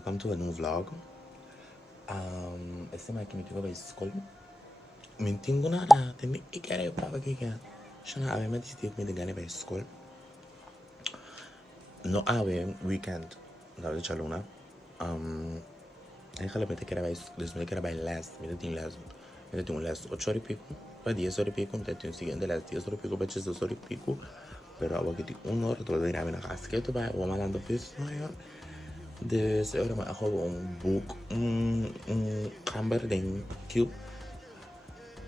welcome to a new vlog. Esse aqui me tive a escola. Me tenho nada, tem me que querer para aqui que chama a minha tive me ganhar para escola. No ave weekend da de chaluna. Eigenlijk met ik erbij dus met ik erbij les, met het in les. Met het in les 8 horas e pico, para 10 horas e pico, met het in seguinte les 10 horas e pico, para 10 horas e pico. Pero agora que tem 1 hora, tô indo na casquete vai, o malando fez, maior. Dus eu maar gewoon boek kamer ding cube.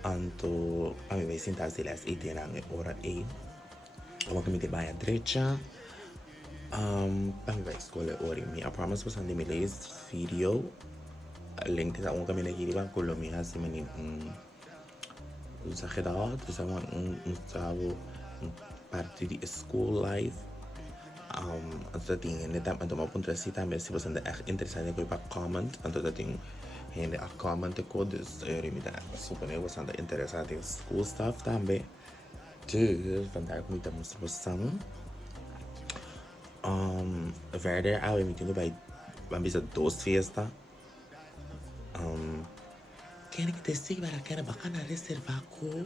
Anto a mim vai sentar se las 8 na hora e. Agora que me vai a direita. Para mim vai escolher hora. Me promise was ande me last video. Link sa un kami nagiriba Colombia assim mani exagerado, sa um parte de school life. Dat ding net aan het op interesse também se você é interessado em para comment, então dat ding ainda a comment ko dus me dá super né você anda interessado em school stuff também. Dus vandaag moet ik mostrar você. Verder eu me tenho vai vamos a dos fiesta. Quer que te siga para que bacana reservar com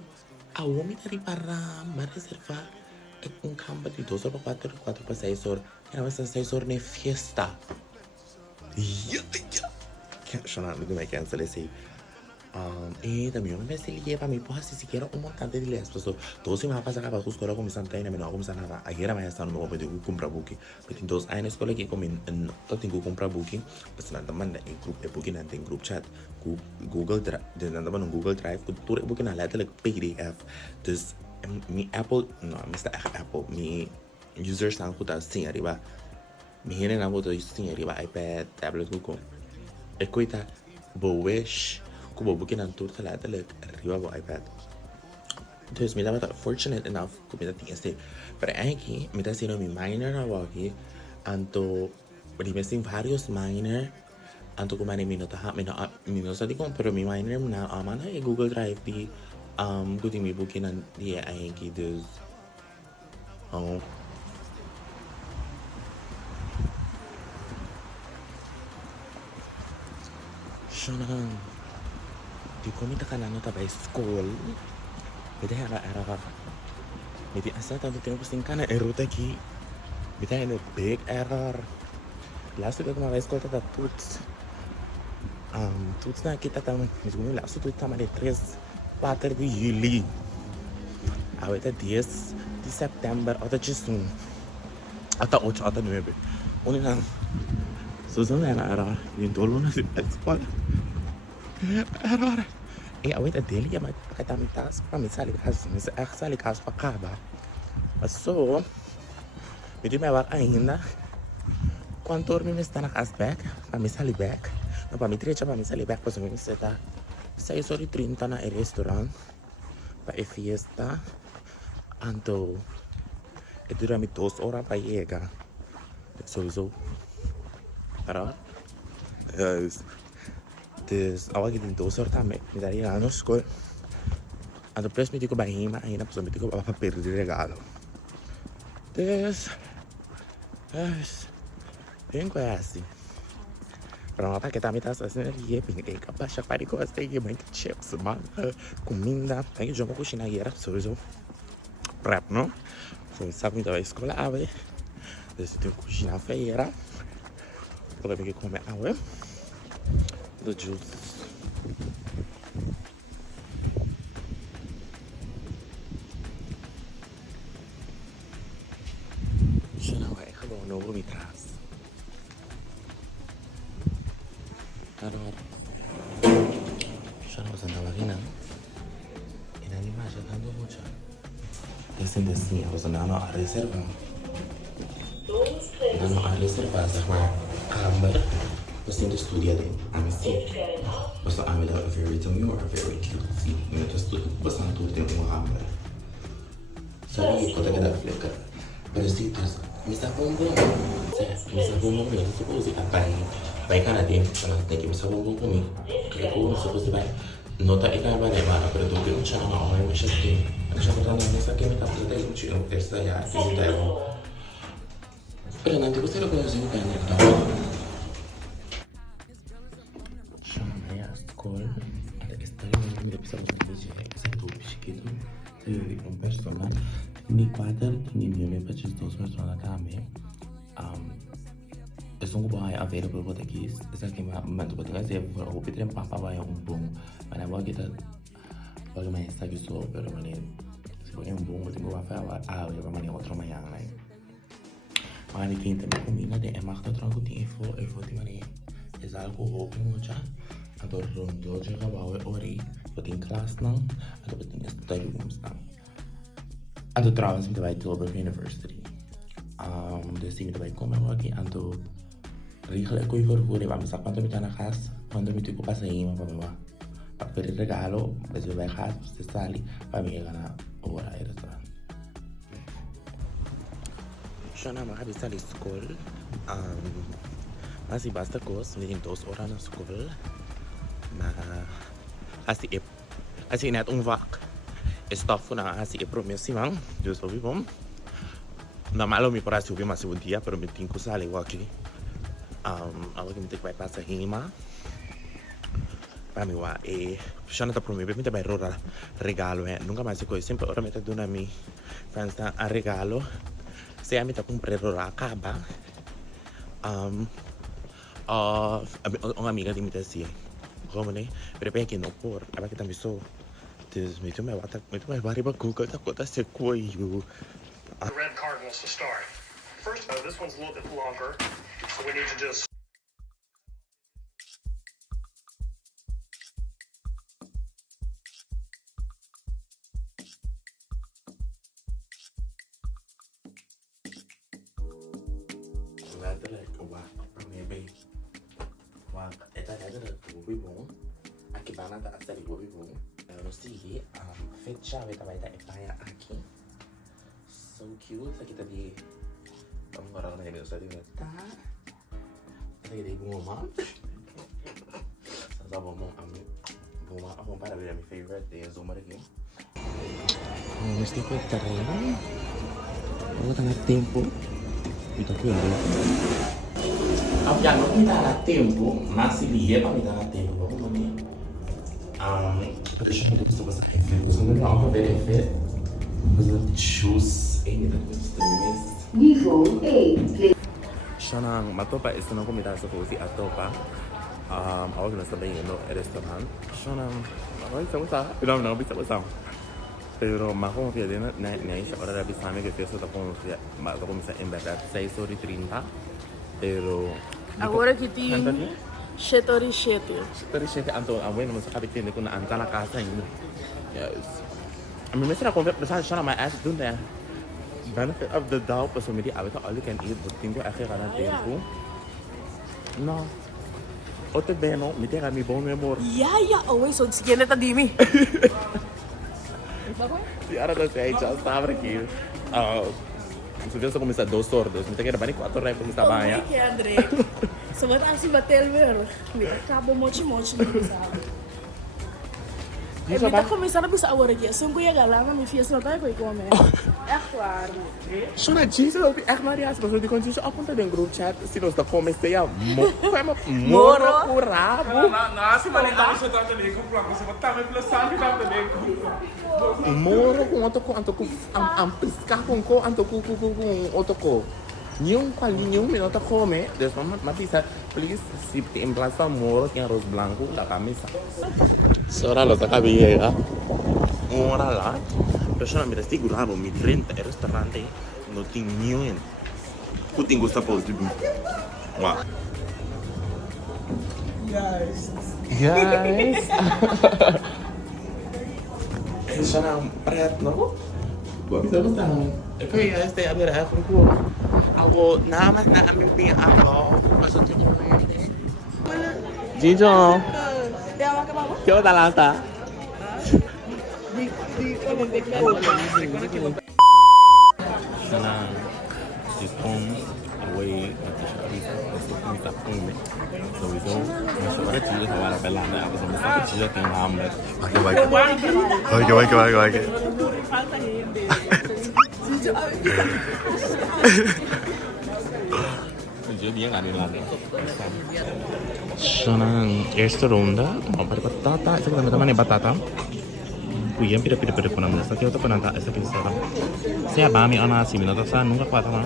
a homem de para reservar campo de 2 horas para 4 para 6 horas. Era mais 6 horas na fiesta. Chama me vai cancelar esse. E também eu me sei para mim pode se quer montante de les, pessoal. Todos se me passa para a escola como santa ainda não como sana. Aí era mais no vou poder comprar book. Mas então aí na escola que como tô tenho que comprar book, mas não manda em grupo, é book não tem grupo chat. Google Drive, não manda no Google Drive, tudo é book na letterlijk PDF. Dus mi Apple, no, Mr. Apple, mi user staan goed assim, riba. Mi hene na goed assim, riba iPad, tablet Google. Ik weet dat bewish kubo bukin ang tour letterlijk riba bo iPad. Dus mi dapat fortunate enough kung mi dating este. Pero eigenlijk mi dating no mi minor na wagi anto rimesing varios minor anto kumane minota ha minota di ko pero mi minor na amana e Google Drive di good mi bukin ang di eigenlijk dus Shanang di komita ka na nota by school. Bida era. Maybe asa tanto tempo sin kana erota aqui. Bida é big error. Last week uma vez escolta da tuts. Tuts na kita taman. Mesmo last tuts taman de 4 de julho. Até 10 de setembro, até junho. Até 8, até 9. Unina. Susan era in dolo na escola. Era. E a outra dele é mais para dar mitas para me sair casa, mas é sair casa para acabar. Mas só me deu minha ainda quando dormi me está na casa back, para me sair back, não para me trecha para me sair back, para me sentar 6h30 na restaurante para a fiesta, então dura me 2 horas para chegar, sowieso. Era. Dus awal kita itu sore também me daria lá no escola. A depois me digo bahima ainda pessoa me digo para perder regalo. Dus bem conhece. Para uma paqueta me tá assim ali bem que capaz de parar com as peguei bem chips, mal comida, aí jogo cozinha era sowieso prep, não? Foi sabe da escola ave. Dus tem cozinha feira. Vou ver que comer ave. Do juice. Já não é gewoon novo me traz. Agora. Já não usa nada aqui não. E na imagem tá do muito. Esse assim, eu uso não a reserva. Não a reserva, zeg maar kamer. Você ainda estudia dele, assim. Você ainda é very demure, very cute. Eu estou estudando bastante tudo em uma câmera. Sabe quando é que dá fleca? Parece que me está bombando. Me está bombando, eu suppose que vai cara dentro, tem que me está bombando comigo. Que como suppose vai nota e vai levar para tudo que não chama não, mas já tem. Já está na mesa que me está fazendo isso, eu testa já, isso tá. Pero não tem você não conhece o Kendrick, não. sì, un persona. Di 4 di mio per 2 persone Tambe. Es un guay available for the keys. Es que me tuve que hacer por o Peter papa vaya un boom. Mana voy a quitar porque me está que so pero mane se pone un boom tengo que hacer ya mane otro mañana. Mane que inte combina de macht tranco info di mane es algo open ya. Ador rondo je gabawe ori wat in klas nang ador betin study rooms nang. Ador trouwens met bij Tilburg University. Dus die met bij komen aqui ando regel ik voor je vamos a cuando me tana casa cuando me tipo pasa ahí para me va para pedir regalo pues yo voy a casa usted sale para mí gana hora de restaurante yo nada más había salido school masih basta kos meeting 2 horas na school na así net vak staf na así promessi man dus ovi bom na malo mi para subir mais um dia pero me tenho que sair aqui algo que me tem que passar rima para mim lá e já não tá para mim me tem vai regalo nunca mais coisa sempre ora me tá dando a mim fans a regalo se a me tá comprando ora acaba uma amiga de me tá assim como né pero bem que não por ela que tá me só dus me tem mais variba Google tá conta se coio The red cardinals to start. First, this one's a little bit longer, so we need to just. Aqui vai nada a série bom. Eu não sei, fecha vai dar aqui. So cute, lagi tadi kamu orang yang biasa tadi neta, tadi bunga, saya mau ambil bunga, aku mau pada beli my favorite deh zoom lagi. Mesti aku terlalu, aku tengah tempo, itu aku yang dulu. Aku yang mau kita tempo, masih lihat apa kita tempo, aku mau nih. Tapi saya mau terus efek, sebenarnya aku very efek, bisa choose. Niveau 8. Siya nang matopa is nang kumita sa Cozy Atopa. Ako na sabihin no restaurant. Siya nang bisa usah. Pero makonfia din na isa ora rabi sa amin kasi sa konfia ako misa in verdad 6:30. Pero agora que tem 7:07 anto abuelo mo sa kabitin ko na anta na casa yun. Yes. I mean, Mr. Konfia basta siya na my ass dun there. Benefit of the doubt pas somebody awet all you can eat but tingko akhir kana tempo no ote beno mi te kami bon memor ja always so sige na tadimi si ara da sei just sabe aqui se vê só começar 2 sordos me te quer bani 4 reais como estava aí Kendrick so wat as batel ver me acabo mochi não sabe eu tô começando a pensar agora aqui, assim que eu ia galar, mas me fiz não tá com como é claro. Só na disso, é Maria, se você de condição a ponta do grupo chat, se nós tá comecei a moro com rabo. Não, se vai dar isso tanto ali, com você botar me plus sabe tanto ali. Moro com outro com piscar com outro com nenhum minuto come, después mati sa please si te emplaza moro que arroz blanco la camisa. Sora lo está cabilla, ora lá. Persona mi resti guravo mi 30 restaurante no tem nenhum. Putin gosta pos de mim. Wow. Guys. Isso não preto, não? Bisa butang. Okay, este a ver ako naman na aming ako. Pasok ko. Jijo. Kyo talata. Sana sipon away sowieso masuk pada chile sama orang pelana aku sama sakit chile yang lambat. Oke. Jadi dia nggak ada lagi. Sana eerste ronde, apa batata? Itu teman-teman batata. qui yang pida pun sa kyo to pun anta sa kyo sa saya bami ana si minuto sa nunca kwata na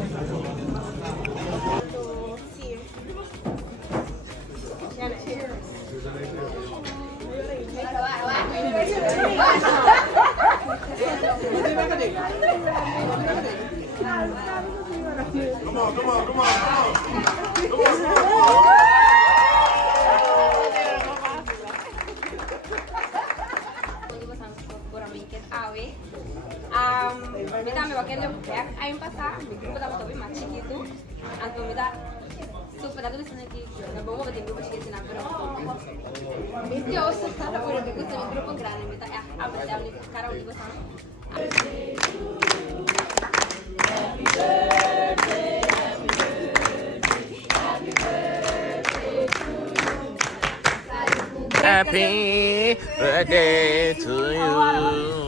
Me dá meu aquele pé, aí passar, me grupo da moto bem mais chiquito, então me dá super adulto aqui, na bomba tem grupo chiquito na grupo. Me deu essa sala por aqui, que tem grupo grande, me dá a verdade ali cara o negócio. Happy birthday to you.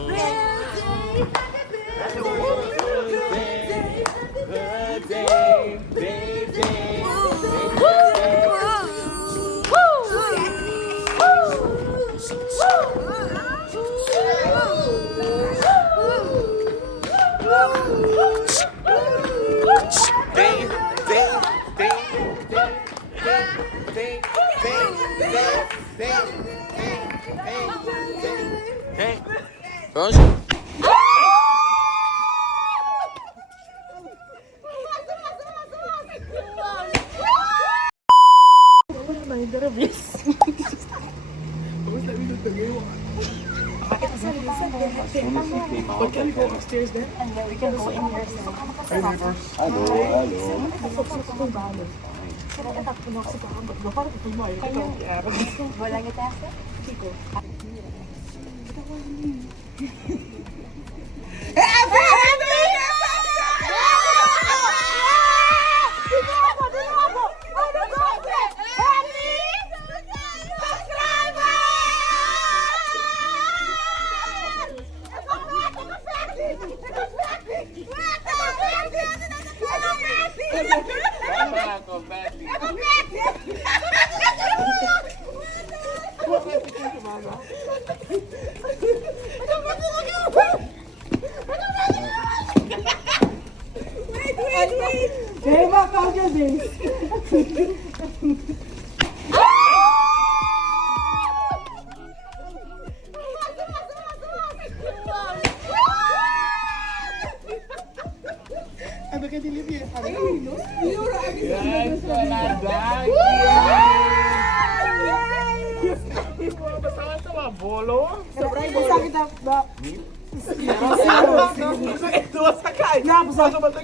Hey, bonjour. Can we go upstairs then? And then we can go in here.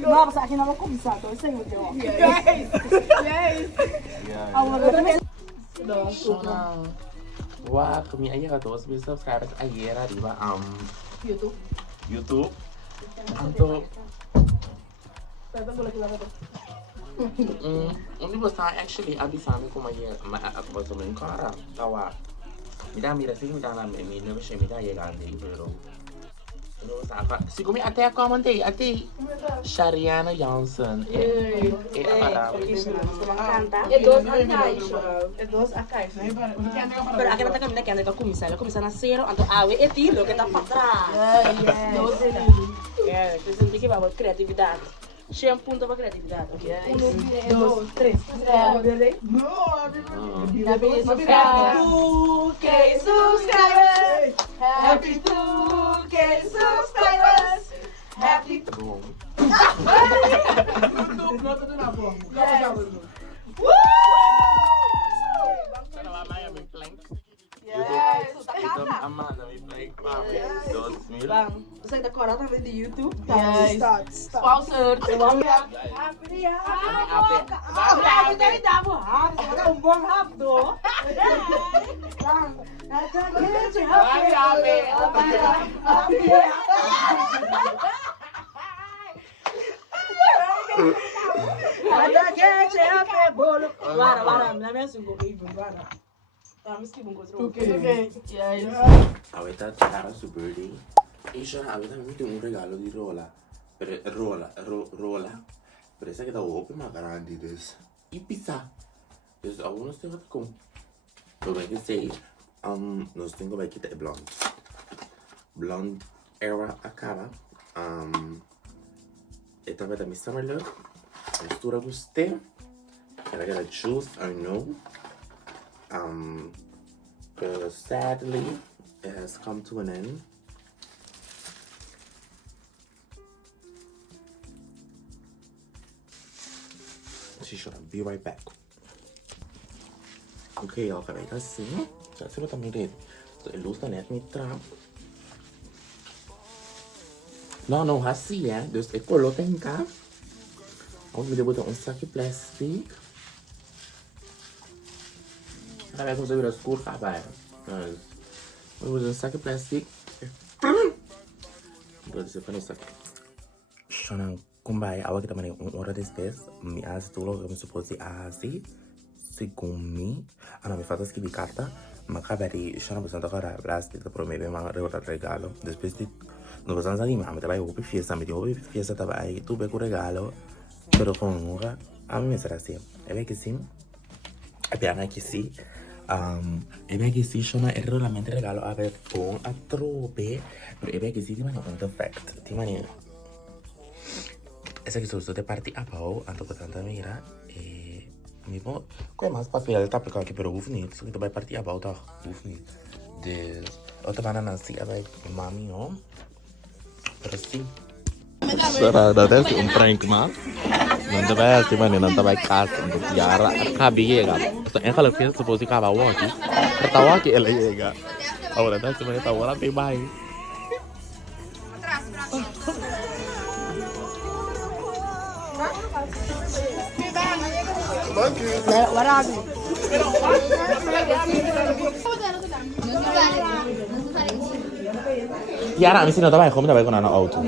No, sa akin ako kumisado. Isa yung video. Wah, kami aja ka 2,000 subscribers ayer riba YouTube. Anto. Ini basta actually abi sami ko ako ba sumin kara tawa. Mida mira sing mida na me ne ba mida ye gande pero. Ano sa apa? Si kumi ate ako amante ate Shariana Johnson para Dos acá. Pero aqui não tá caminhando que anda com comissário. Comissário nasceram, então awe é tiro que tá para trás. É, que você tem que falar criatividade. Cheia ponto para criatividade. 1, 2, 3. Happy 2K subscribers. Happy 2K subscribers. Você ainda corou também de YouTube? Qual search? Bom rápido. Para, na minha cinco para. Avete cara su birthday. E c'è avete avuto un regalo di rola. Rola. Per sai che da open ma grandi des. E pizza. Dus algunos tengo con. Como é que sei? Nós temos vai que ter blonde. blonde era acaba. Esta vai dar minha summer look. Mistura gostei. And I gotta choose, I know. But sadly, it has come to an end. She should be right back. Okay, y'all, kaya kasi, kasi ba kami rin? So, ilus na net mitra. No, hasi ya. Dus ik kolotin ka. Ako bilibot ang sakit plastic. Kaya kung sabi na school ka ba? Bilibot ang sakit plastic. Bilibot sa panisakit. Siya nang kumbaya, awag kita man yung ora después. Mi asi tulog kami supposi asi. Segumi. Ano, mi falta scrivi carta. Magari siya na basanta ka plastic. Pero may mga regalo. Después di non possiamo salire, ma mi vai a fiesta, mi dico fiesta vai, tu becco regalo, però comunque a me sarà sì, e beh che sì, e piano che sì, e beh che sì, sono realmente regalo a per buon a troppe, però e beh che sì ti mani un defect, ti mani, e sai che sono state parti a pau, hanno tanta mira, e mi può, come ma spazio in realtà perché però ufni, so che vai parti a pau, da ufni, de, o te vanno a sì, vabbè, mami no. Pero sí. Será de un prank más. Nanti vai si mana nanti vai casa untuk tiara. Kabi ya kan. Soalnya kalau kita supposed kaba waki. Tertawa ki ele ya kan. Ahora nanti mana tahu orang baik. Tiara, mi sino tabai, come tabai con una auto.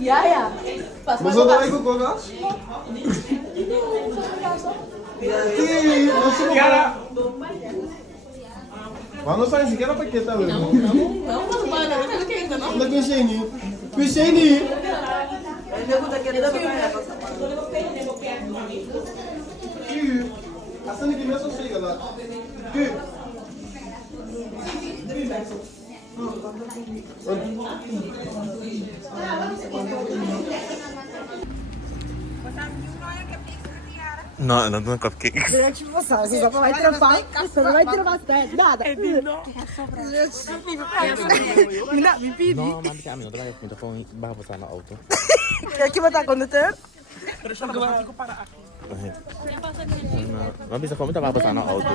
Ya. Masuk tayo ko ka? Tiara. Quando sai si chiama pacchetta vero? No, Quiseni. Aslında bilmiyorsun şey kadar. No, non sono cupcake. Deixa eu te mostrar, você só vai trampar, você não vai trampar nada. Me pedi. No, ma mi non tabai, mi tocco babo sana auto. Quer que botar condutor? Ma bisa come tabai sana auto.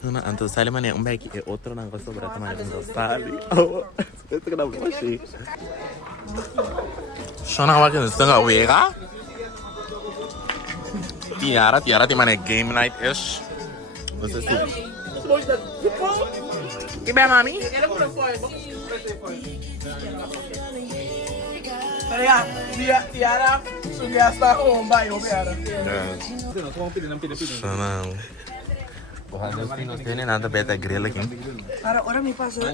Una anto sale mane un beki e otro nang ko sobra tamane un sali. Oh, aspetta che la voce. Shona wa che sta wega. Tiara di mana game night-ish. Não sei se... Que bem, mami? Tiara, sugesta home ba yung Tiara? Sana... Nos tiene nada beta grill aqui. Ahora me pasa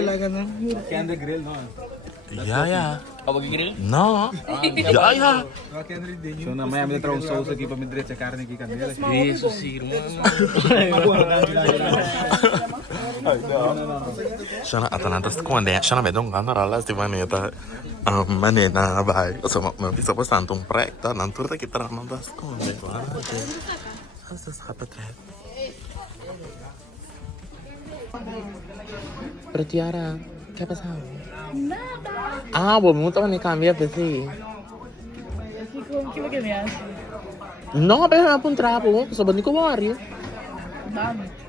la gana. Kendrick grill, no? Ya. Apa grill? No. Ya. So namanya may traong sauce aqui para me direito sa carne aqui kanila. Isso, sim, Sana atananta skonde, sana vedon ganara la sti maneta. Manena vai. Insomma, ma bisa tanto un prek, non turta che tra non da skonde, guarda. Cosa scappa tre? Pero Tiara, ¿qué ha pasado? Nada. Ah, pues me gusta me cambiar de sí. ¿Qué me hace? No, pero me un trapo, sono di barrio. Dame.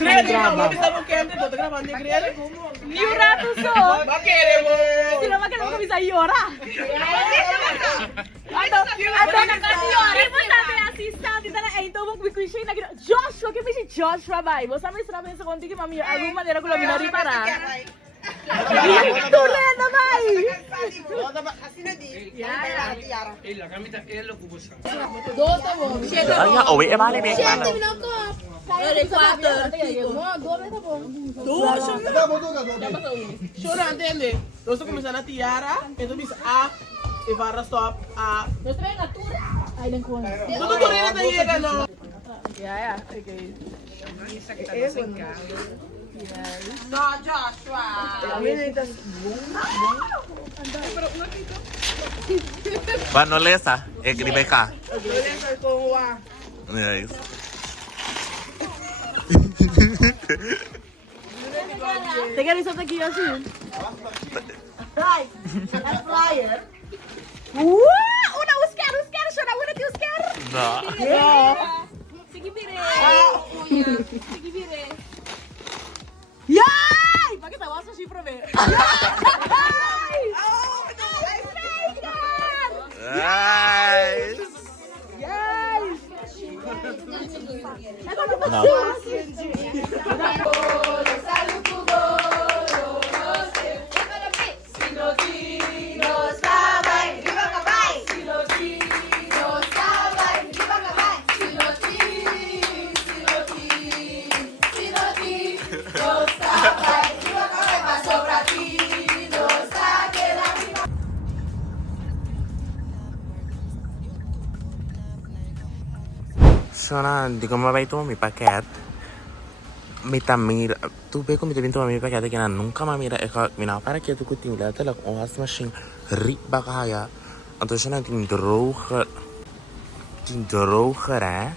Ni un rato so. Sino ma che non mi sai ora. Joshua, que me Joshua vai. Você me está pensando contigo, mami. Alguma maneira que eu me não reparar. Turena, vai! Ay, uwi, vale, bien. Chora, entende? Nós começamos na tiara, então diz A, e para stop, A. Tudo turina da chega, não. No, Joshua. Vanolesa, Rebecca. Yes. Tem que isso aqui assim. Right. A flyer. Una Oscar, chora, una ti Oscar. No. Sige, pire. Sige, pire. Yay! Bakit tawa sa sipro be? Nice. No. Sono di come vai tu mi paket. Mita mira tu be ko mita bintu mi paket que nunca ma mira e mina para que tu kuting la tala o has machine riba kaya. Anto siya tin droger hè.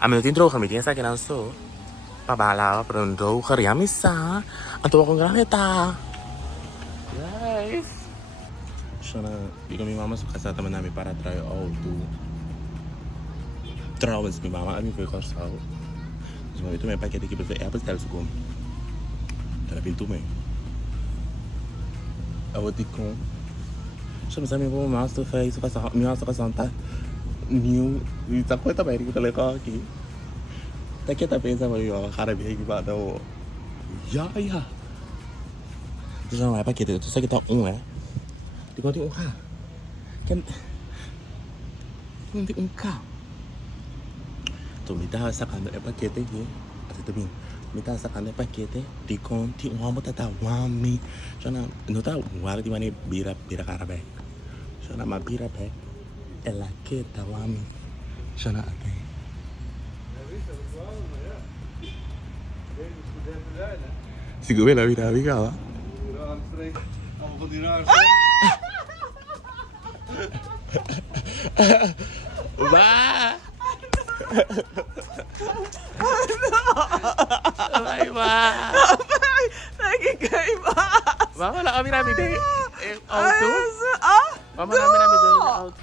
Ami tin droger mi tin sa que nan so. Pabala pero droger ya misa. Anto ko graneta. Guys. Sono di ko mi mama su casa também nami para trazer auto. Trouwens, mijn mama had me veel gastrouw. Dus maar weet je, mijn pakket ik heb even appels thuis gekomen. Daar heb je toe mee. En wat ik kon. Soms zijn mijn mama zo fijn, zo kan mijn mama zo kan nieuw. Die tak kweta bij die kale kaki. Tak kita pensa maar yo, cara bem que vai dar o. Ja. Dus dan mijn pakket, dus zeg ik dat hè. Die komt die ka. Kan. Die ka. Mita sa kanya pakete ye ati tabi mita sa kanya pakete di konti uang tata wami sana nota wala di mani bira karabe sana ma bira pe ela keta wami sana ate siguro la vida viga va Ay, ma. Nagkikaiba. Mama lang kami namin din. Auto. Mama namin din auto.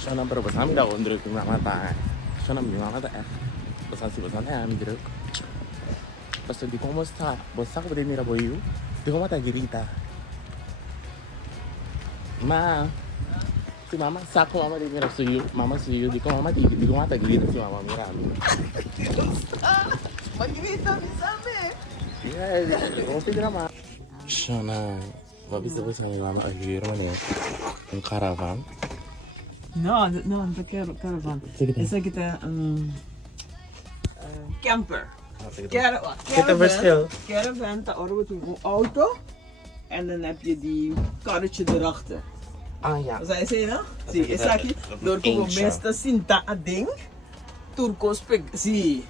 Siya nang pero basahin daw kung direct yung mamata. Siya nang mamata basahin namin direct. Basta di ko kumusta. Basta ko din nila boyo. Di ko matagirita. Ma. Si mama, sako mama din nila suyo. Mama suyo. Di ko matagirita si mama mirami. Magkikita sa amin. Yeah, okay naman. Siya na. Mabisa ba siya ni mama agir man eh. Yung caravan. No, the caravan. Esa kita camper. Caravan, daar horen we toen een auto. En dan heb je die karretje erachter. Ah ja. Wat zei je nou? Zie, is dat je? Door como meeste sinta a ding. Turcos peg, zie.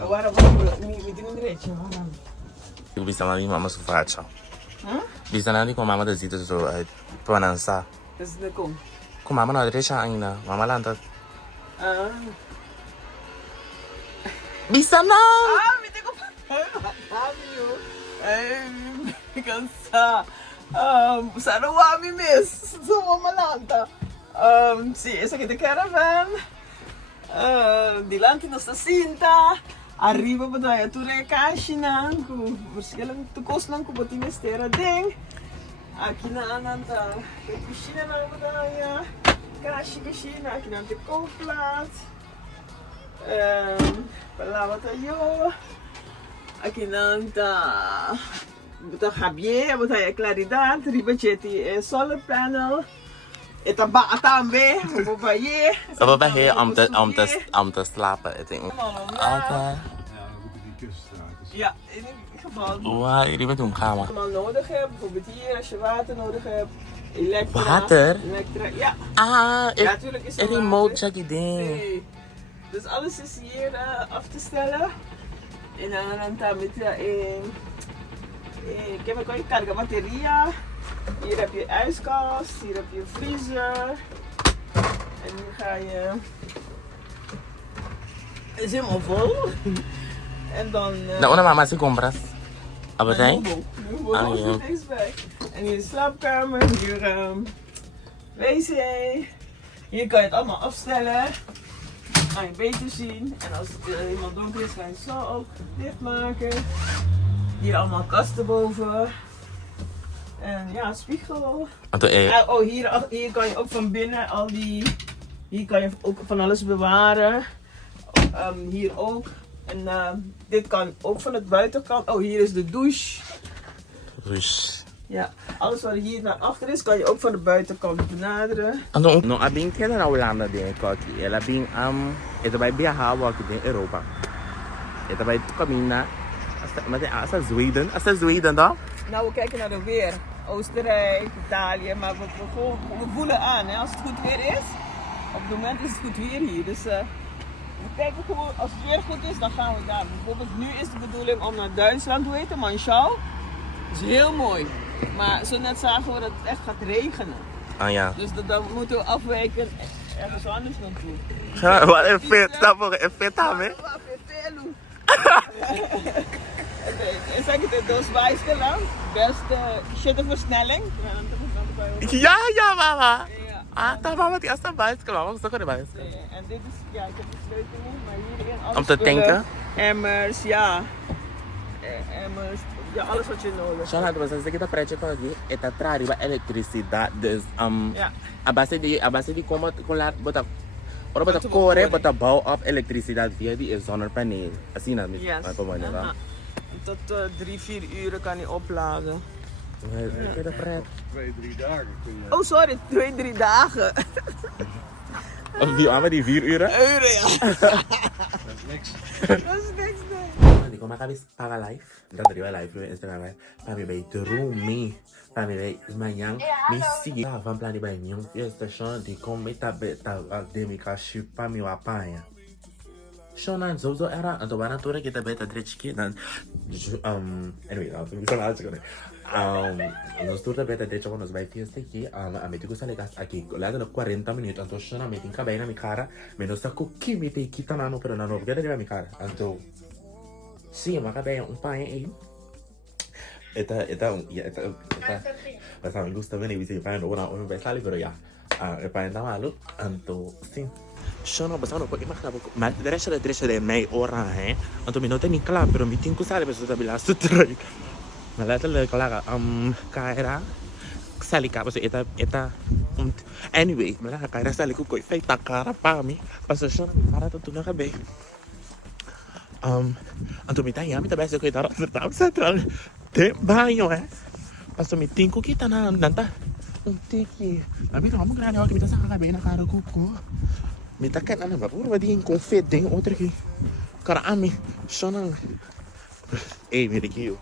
Agora me diga direito. Eu bisa na mama su faccia. Bisa na com mama da zita so panansa. Dat is de kom. Com mama na direita ainda. Mama lá anda. Bisa na. Me diga. Cansa. Sana wami miss. So malanta. Sim, essa aqui é a caravan. Dilante nossa cinta. Arriba pa tayo. Ture kashi na. Verschillende tukos lang ko pati mestera ding. Aqui na ananta. Kusina na pa tayo. Kashi na. Aqui na koplat. Palawa tayo. Aqui na anta. Buta Javier, buta claridad, riba cheti solar panel. Ita ba Tambe, babaye. Babaye om te slapen. Ik denk, altijd. Ja, in ieder geval. Wauw, jullie bent doen kamer. Allemaal nodig hebt, bijvoorbeeld hier als je water nodig hebt. Elektra. Water? Elektra, ja. Ah, Ja, natuurlijk is er een water. remote checky ding. Nee. Dus alles is hier af te stellen. En dan met ik heb ook carga materia. Hier heb je ijskast, hier heb je vriezer. En nu ga je. Het is helemaal vol. En dan. Nou, una mama se compras. Abadijn? Ah, ja. Niks bij. En hier is slaapkamer, hier wc. Hier kan je het allemaal afstellen. Kan je beter zien. En als het helemaal donker is, kan je het zo ook dichtmaken. Hier allemaal kasten boven. En ja, spiegel. Oh, hier kan je ook van binnen al die. Hier kan je ook van alles bewaren. Hier ook. En dit kan ook van het buitenkant. Oh, hier is de douche. Ja, alles wat hier naar achter is, kan je ook van de buitenkant benaderen. No, abing kena na Holanda din kaki. Ela bing ito bij biyahawa in Europa. Ito bij kamina. Asa Zweden dan? Nou, we kijken naar de weer. Oostenrijk, Italië, maar we voelen aan, hè, als het goed weer is. Op het moment is het goed weer hier. Dus we kijken gewoon, als het weer goed is, dan gaan we daar. Bijvoorbeeld nu is de bedoeling om naar Duitsland, hoe heet het, Manschau. Dat is heel mooi. Maar zo net zagen we dat het echt gaat regenen. Ah ja. Dus dan moeten we afwijken ergens anders naartoe. Wat een vet, dat voor een vet aan, hè? En zeg het, dos bijstellen, beste shittenversnelling. Ja, mama. Ah, dat mama die eerste bijst, klaar, wat is dat bijst? En dit is, ja, ik heb de sleutel niet, maar hierin alles om te tanken? Emmers, ja. Emmers, ja, alles wat je nodig hebt. Zolang we zeggen dat praatje kan je, het attract riba elektriciteit, dus ja. abase die komen laat, but a core, but a bouw op elektriciteit via die zonnepaneel. Zie je dat niet? Yes. Tot 3-4 uren kan hij opladen. Ja. 2-3 dagen kun je. Oh, sorry, 2-3 dagen. Of die 4 uren? Uren, ja. Dat is niks. Dat is niks, nee. Die komen kabis para live. Dat er live op Instagram hè. Para bij te room para bij manhã me siga van plan bij minha station die kom met ta demica chupa mi apanha. Shonan zo era en toen waren toen ik dat bij dat ritje dan anyway nou we gaan uitgaan. Nós tudo bem, até chegou nos vai fiesta aqui, a meti gusta legas aqui, lá de 40 minutos, então chama meti em cabana minha cara, menos a cookie meti kita na no pero na no porque minha cara, então sim, mas cabana pai aí, mas a mim gusta bem e você vai no vai sair pero já, pai tá malu, então sim. Sono basano poi ma dresha de mei ora anto mi note ni klar pero mi tin kusale beso tabila sutroi ma la tele kala kaira salika basi eta anyway ma la kaira saliku koi fai takara pa mi paso sono para to na kabe anto mi tanya mi tabese koi tara central te banho paso mi tin ku kita na nanta tiki abi kamu grande waktu kita saka kabe na karo kuko Mita kan ana ba puro di confet ding outra aqui. Cara ami sono me dikio.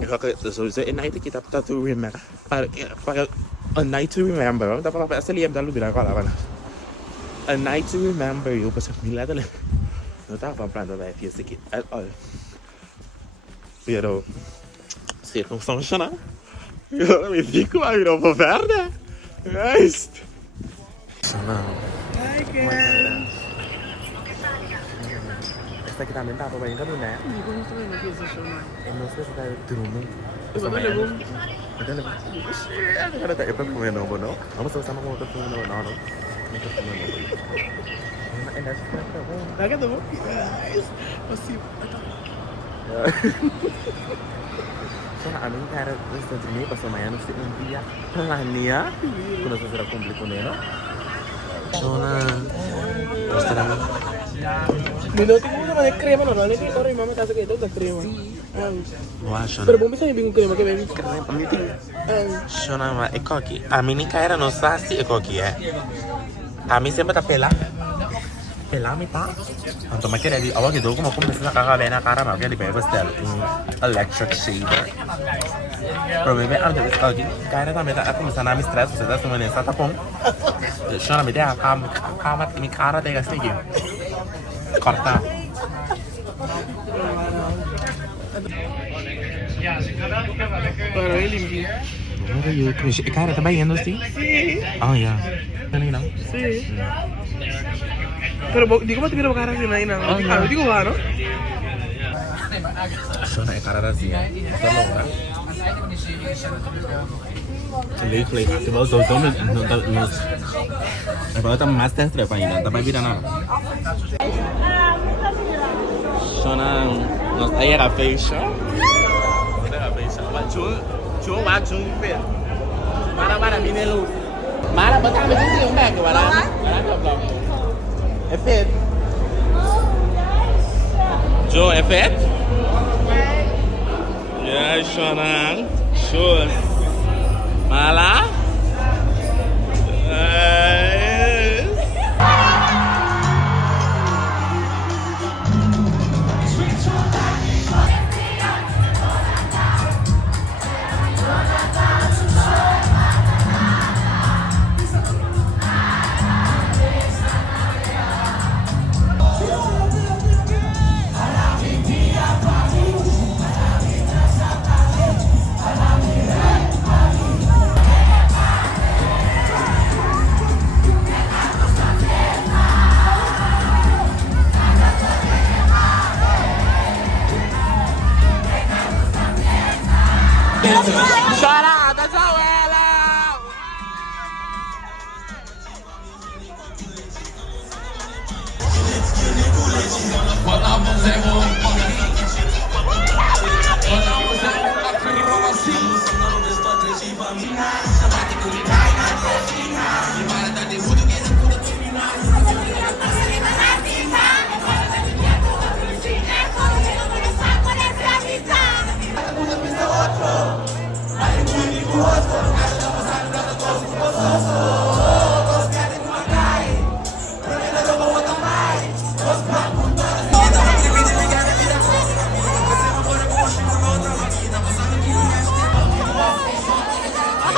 Eu acho so a night que tá to remember. Para a night to remember. Tá para essa liam da lubira qual lá. A night to remember eu passa me lá dele. Não tá para plano vai fiesta aqui at all. Pero se não funciona. Eu me fico aí no verde. Guys. Hi guys. Esta kita minta apa banyak kan nih? Hindi ko gusto yung nag-session na. Não sei se tá turno. Diba ba nagum? Ada tak apa pun yang bono. Kamu sama kamu tu pun no. Mereka pun no. Enak sekali. Nakita mo? Guys, pasip. So na aming cara gusto din pa sa mayan si India. Plania. Kuno sa sira kompliko neno. So na. Basta lang. Minuto ko naman yung crema, no? Ano yung ito? Mama, tasa kayo ito, crema. Wah, Shona. Pero bumisa yung bingung crema, kaya may Shona, ma, ikaw aqui. A mim nem caíra no saci, ikaw aqui, A mim sempre tá pelado. Pelado, tá? Então, mas queria dizer, agora que dou como começa a cagar bem na cara, mas queria dizer, pastel, electric shaver. Provavelmente, antes de aqui, caíra também tá começando a me estressar, você tá tomando essa, tá bom? Shona, me dê a calma, me cara, tem assim aqui. Cortar. Para ele, Cara, tá baiando assim? Sim. Oh, yeah. Kanina? Sim. Pero di ko matibira makarang yun na inang. Di ko ba, no? Shona, cara assim, tá louca. Lately, festival, so nos... Agora tá mais teste pra ainda, tá bem virando. Shona, nós aí era fecha. Era fecha. Mas chuo wa chuo fit. Para minelo. Mara botar me tem um bag, wala. Wala tá bom. É fit. Joe, é fit? Yeah, Shona. Shoes. Mala? Chorada, Joela!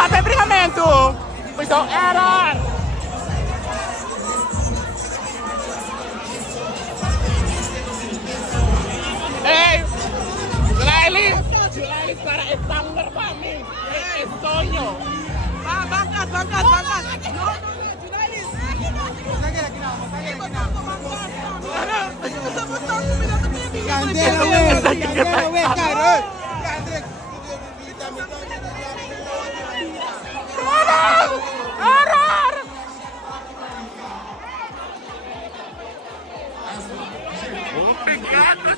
Até brigamento! Então era! Ei! Julie para estándar para mim! É sonho! Bangkas!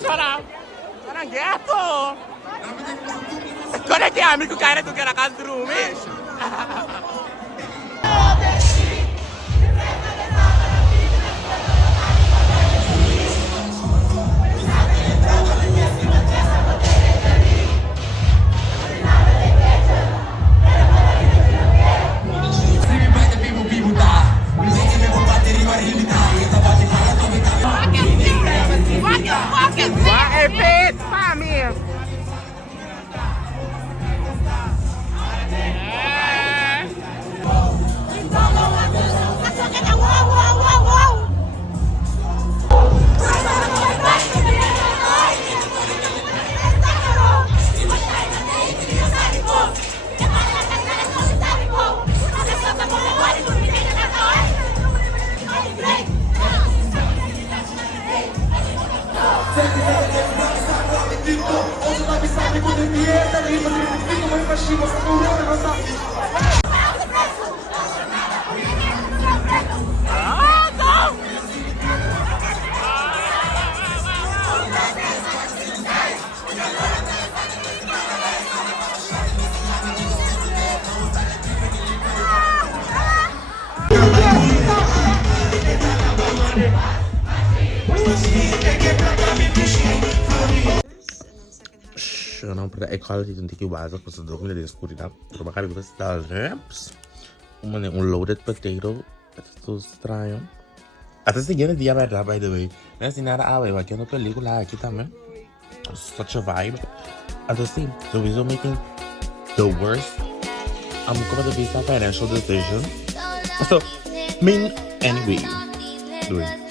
Sarang ghetto! Quando é que é amigo cara do que era casa do Rumi? Vai, é feito, família! não para a quality do que vaza para se dormir de escuridão. Para bacar que você dá wraps. Loaded potato. Isso estranho. Até seguinte dia vai dar, by the way. Não é assim nada a ver, aqui na película aqui também. Such a vibe. Até assim, so we're making the worst. I'm going to be a financial decision. So, anyway, doing.